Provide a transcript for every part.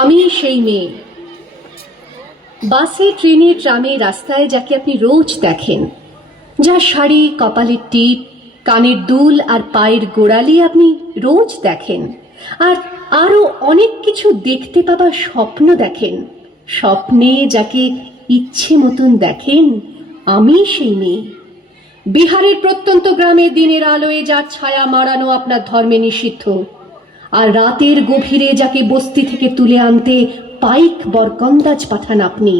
আমি সেই মেয়ে, বাসে ট্রেনে ট্রামে রাস্তায় যাকে আপনি রোজ দেখেন, যার শাড়ি, কপালের টিপ, কানের দুল আর পায়ের গোড়ালি আপনি রোজ দেখেন, আর আরো অনেক কিছু দেখতে পাবার স্বপ্ন দেখেন। স্বপ্নে যাকে ইচ্ছে মতন দেখেন, আমি সেই মেয়ে। বিহারের প্রত্যন্ত গ্রামে দিনের আলোয় যার ছায়া মারানো আপনার ধর্মে নিষিদ্ধ, আর রাতের গভীরে যাকে বস্তি থেকে তুলে আনতে পাইক বরকন্দাজ পাঠান আপনি,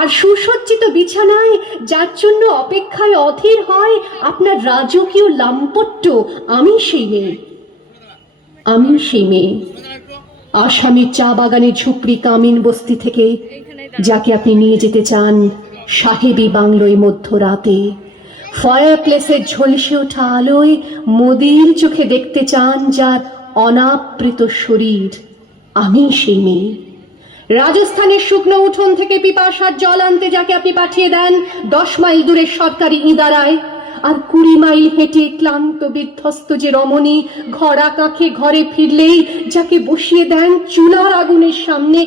আর সুসজ্জিত বিছানায় যার জন্য অপেক্ষায় অধীর হয় আপনার রাজকীয় লাম্পট্য, আমি সেই মেয়ে। আমি সেই মেয়ে, আসামের চা বাগানে ঝুপড়ি কামিন বস্তি থেকে যাকে আপনি নিয়ে যেতে চান সাহেবী বাংলোয় মধ্যরাতে, ফায়ার প্লেসের ঝলসে ওঠা আলোয় মোদির চোখে দেখতে চান যার অনাবৃত শরীর, আমি সেই মেয়ে। রাজস্থানের শুকনো উঠোন থেকে পিপাসার জল আনতে যাকে আপনি পাঠিয়ে দেন 10 মাইল দূরের সরকারি ইদারায়, আর 20 মাইল হেঁটে ক্লান্ত বিধ্বস্ত যে রমণী ঘরা কাঁখে ঘরে ফিরলেই যাকে বসিয়ে দেন চুলার আগুনের সামনে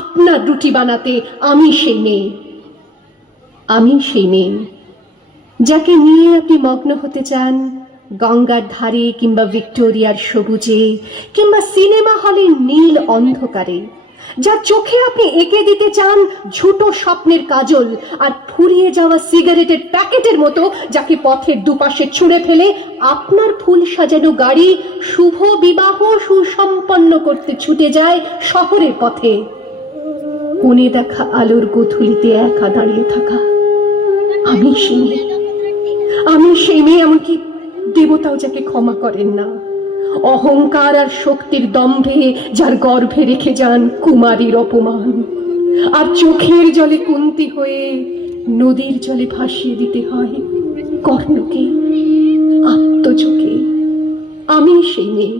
আপনার রুটি বানাতে, আমি সেই মেয়ে। আমি সেই মেয়ে যাকে নিয়ে আপনি মগ্ন হতে চান গঙ্গার ধারে কিংবা ভিক্টোরিয়ার সবুজে কিংবা সিনেমা হলের নীল অন্ধকারে, যার চোখে আপনি এঁকে দিতে চান ঝুটো স্বপ্নের কাজল, আর ফুরিয়ে যাওয়া সিগারেটের প্যাকেটের মতো যাকে পথের দুপাশে ছুঁড়ে ফেলে আপনার ফুল সাজানো গাড়ি শুভ বিবাহ সুসম্পন্ন করতে ছুটে যায় শহরের পথে। কোণে দেখা আলোর গোধূলিতে একা দাঁড়িয়ে থাকা, আমি সেই মেয়ে। আমি সেই মেয়ে, এমনকি দেবতাও যাকে ক্ষমা করেন না, অহংকার আর শক্তির দম্ভে যার গর্ভে রেখে যান কুমারীর অপমান, আর চোখের জলে কুন্তি হয়ে নদীর জলে ভাসিয়ে দিতে হয় কর্ণকে আত্মচোখে। আমি সেই মেয়ে।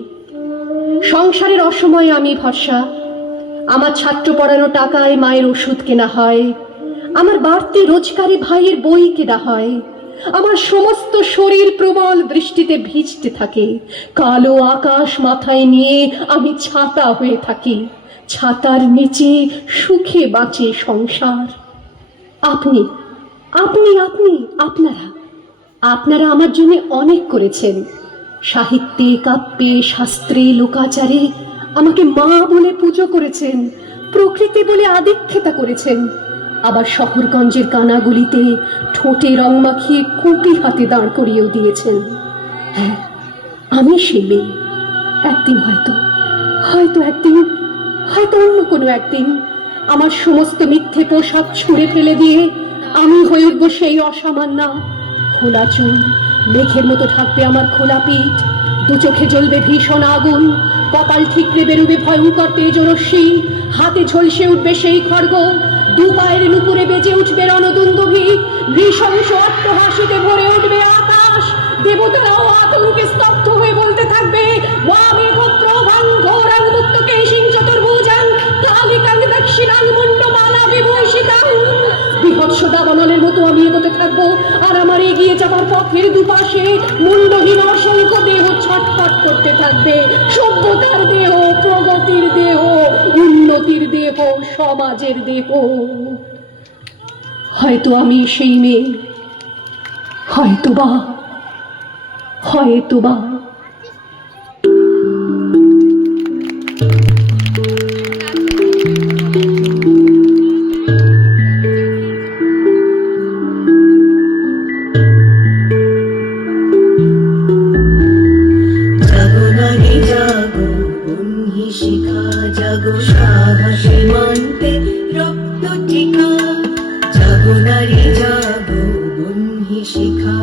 সংসারের অসময়ে আমি ভরসা, আমার ছাত্র পড়ানো টাকায় মায়ের ওষুধ কেনা হয়, আমার বাড়তি রোজগারে ভাইয়ের বই কেনা হয়, আমার সমস্ত শরীর প্রবল বৃষ্টিতে ভিজতে থাকে, কালো আকাশ মাথায় নিয়ে আমি ছাতা হয়ে থাকি, ছাতার নিচে সুখে বাঁচে সংসার। আপনি আপনি আপনি আপনারা আপনারা আমার জন্য অনেক করেছেন। সাহিত্যে, কাব্যে, শাস্ত্রে, লোকাচারে আমাকে মা বলে পুজো করেছেন, প্রকৃতি বলে আদিক্ষেতা করেছেন, আবার শহরগঞ্জের কানাগুলিতে ঠোঁটে রং মাখিয়ে কুপি হাতে দাঁড় করিয়েও দিয়েছেন। হ্যাঁ, আমি সেই মেয়ে। একদিন হয়তো অন্য কোনো একদিন আমার সমস্ত মিথ্যে পোশাক ছুঁড়ে ফেলে দিয়ে আমি হয়ে উঠবো সেই অসামান্য। খোলা চুল মেঘের মতো ঢাকবে আমার খোলা পিঠ, দু চোখে জ্বলবে ভীষণ আগুন, কপাল ঠিকরে বেরোবে ভয়ঙ্কর তেজরশ্মি, হাতে ঝলসে উঠবে সেই খড়গ, দু পায়ের নুপুরে বেজে উঠবে রণদুন্দুভি, নৃশংস অট্টহাসিতে ভরে উঠবে আকাশ, দেবতারাও আতঙ্কে স্তব্ধ হয়ে বলতে থাকবে ওয়ামে গোত্র ভাঙ্গোরাং মুক্তকে সিং চতুর্ভুজাং কালিকাং দক্ষিণাং মুন্ডমালা বিভূষিতাং। বিভৎস দাবানলের মতো আমি এগোতে থাকবো, আর আমার এগিয়ে যাবার পথের দুপাশে মুন্ডহীন অসংখ্য দেহ ছটফট করতে থাকবে। সভ্যতার দেহ, প্রগতির দেহ, উন্নতির দেহ, সমাজের দেহ। হয়তো আমি সেই মেয়ে, হয়তোবা। শিখা জাগো সাহসে মানতে রক্ত টিকা, জাগো নারী জাগো বন্যী শিখা।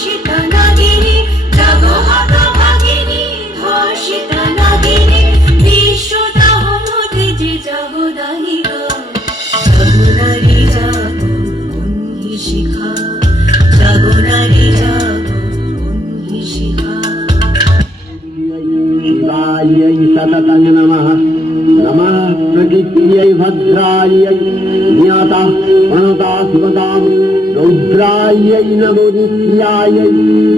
She ভদ্রায় নিয়তা অনতা শিবতাম রৌদ্রায় নমো নিত্যায়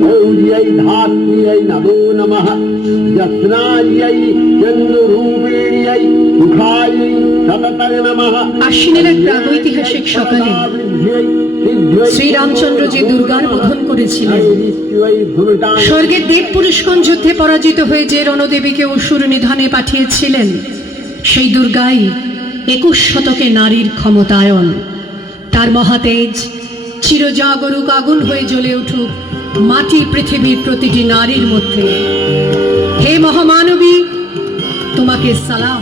গৌর্যৈ ধাত্র্যৈ নমো নমঃ যত্নায় চন্দ্ররূপিণ্যৈ মুখায় সততং নমঃ। আশ্বিনের এক প্রাগৈতিহাসিক সকালে শ্রীরামচন্দ্র যে দুর্গার বোধন করেছিলেন, স্বর্গের দেব পুরুষগণ যুদ্ধে পরাজিত হয়ে যে রণদেবীকে অসুর নিধনে পাঠিয়েছিলেন, সেই দুর্গাই 21 শতকে নারীর ক্ষমতায়ন। তার মহাতেজ চিরজাগরুক আগুন হয়ে জ্বলে উঠুক মাটি পৃথিবীর প্রতিটি নারীর মধ্যে। হে মহামানবী, তোমাকে সালাম।